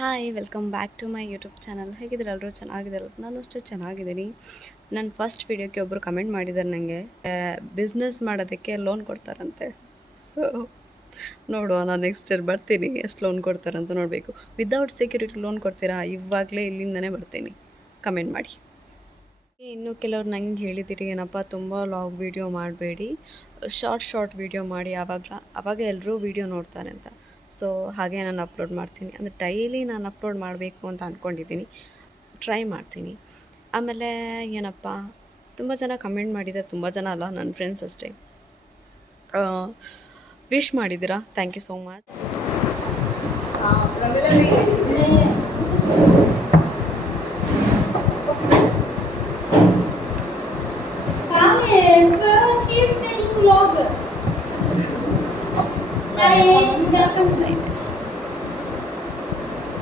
Hi welcome back to my YouTube channel. ಹೇಗಿದ್ದೀರ ಎಲ್ಲರೂ? ಚೆನ್ನಾಗಿದ್ದಾರಲ್ಲ? ನಾನು ಅಷ್ಟೇ ಚೆನ್ನಾಗಿದ್ದೀನಿ. ನನ್ನ ಫಸ್ಟ್ ವೀಡಿಯೋಕ್ಕೆ ಒಬ್ಬರು ಕಮೆಂಟ್ ಮಾಡಿದ್ದಾರೆ ನನಗೆ, ಬಿಸ್ನೆಸ್ ಮಾಡೋದಕ್ಕೆ ಲೋನ್ ಕೊಡ್ತಾರಂತೆ. ಸೊ ನೋಡುವ, ನಾನು ನೆಕ್ಸ್ಟ್ ಇಯರ್ ಬರ್ತೀನಿ, ಎಷ್ಟು ಲೋನ್ ಕೊಡ್ತಾರಂತ ನೋಡಬೇಕು. ವಿದೌಟ್ ಸೆಕ್ಯೂರಿಟಿ ಲೋನ್ ಕೊಡ್ತೀರಾ? ಇವಾಗಲೇ ಇಲ್ಲಿಂದನೇ ಬರ್ತೀನಿ, ಕಮೆಂಟ್ ಮಾಡಿ. ಇನ್ನು ಕೆಲವ್ರು ನಂಗೆ ಹೇಳಿದ್ದೀರಿ, ಏನಪ್ಪ ತುಂಬ ಲಾಗ್ ವೀಡಿಯೋ ಮಾಡಬೇಡಿ, ಶಾರ್ಟ್ ವೀಡಿಯೋ ಮಾಡಿ, ಆವಾಗ ಎಲ್ಲರೂ ವೀಡಿಯೋ ನೋಡ್ತಾರೆ ಅಂತ. ಸೊ ಹಾಗೆ ನಾನು ಅಪ್ಲೋಡ್ ಮಾಡ್ತೀನಿ, ಅಂದರೆ ಡೈಲಿ ನಾನು ಅಪ್ಲೋಡ್ ಮಾಡಬೇಕು ಅಂತ ಅಂದ್ಕೊಂಡಿದ್ದೀನಿ, ಟ್ರೈ ಮಾಡ್ತೀನಿ. ಆಮೇಲೆ ಏನಪ್ಪ, ತುಂಬ ಜನ ಕಮೆಂಟ್ ಮಾಡಿದ್ದಾರೆ, ತುಂಬ ಜನ ಅಲ್ಲ, ನನ್ನ ಫ್ರೆಂಡ್ಸ್ ಅಷ್ಟೇ, ವಿಶ್ ಮಾಡಿದ್ದೀರಾ, thank you so much.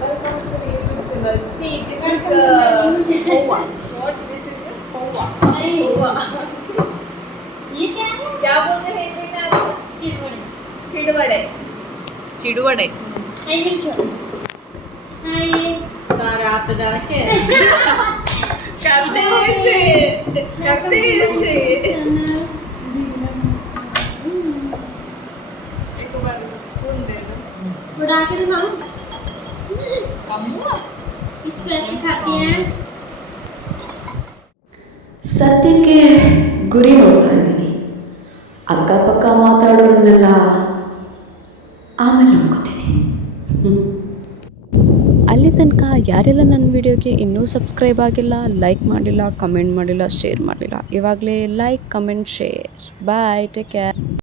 Welcome to the YouTube channel. See, this is Hoa. What? This is Hoa. Hoa. ये क्या है? क्या बोलते हैं हिंदी में आप? चिड़वड़े. ಚಿಡುವಡೆ. हाय निशो. हाय. सारे आप तो के करते ऐसे. एक बार स्पून दे दो. उड़ा के दिखाऊं? कमुआ. इसको ऐसे खाते हैं. ಸದ್ಯಕ್ಕೆ ಗುರಿ ನೋಡ್ತಾ ಇದ್ದೀನಿ. ಅಕ್ಕಪಕ್ಕ ಮಾತಾಡೋರನ್ನೆಲ್ಲ ಆಮೇಲೆ ನೋಡ್ಕೋತೀನಿ. ಅಲ್ಲಿ ತನಕ ಯಾರೆಲ್ಲ ನನ್ನ ವಿಡಿಯೋಗೆ ಇನ್ನೂ ಸಬ್ಸ್ಕ್ರೈಬ್ ಆಗಿಲ್ಲ, ಲೈಕ್ ಮಾಡಿಲ್ಲ, ಕಮೆಂಟ್ ಮಾಡಿಲ್ಲ, ಶೇರ್ ಮಾಡಿಲ್ಲ, ಇವಾಗಲೇ ಲೈಕ್, ಕಮೆಂಟ್, ಶೇರ್. ಬಾಯ್, ಟೇಕ್ ಕೇರ್.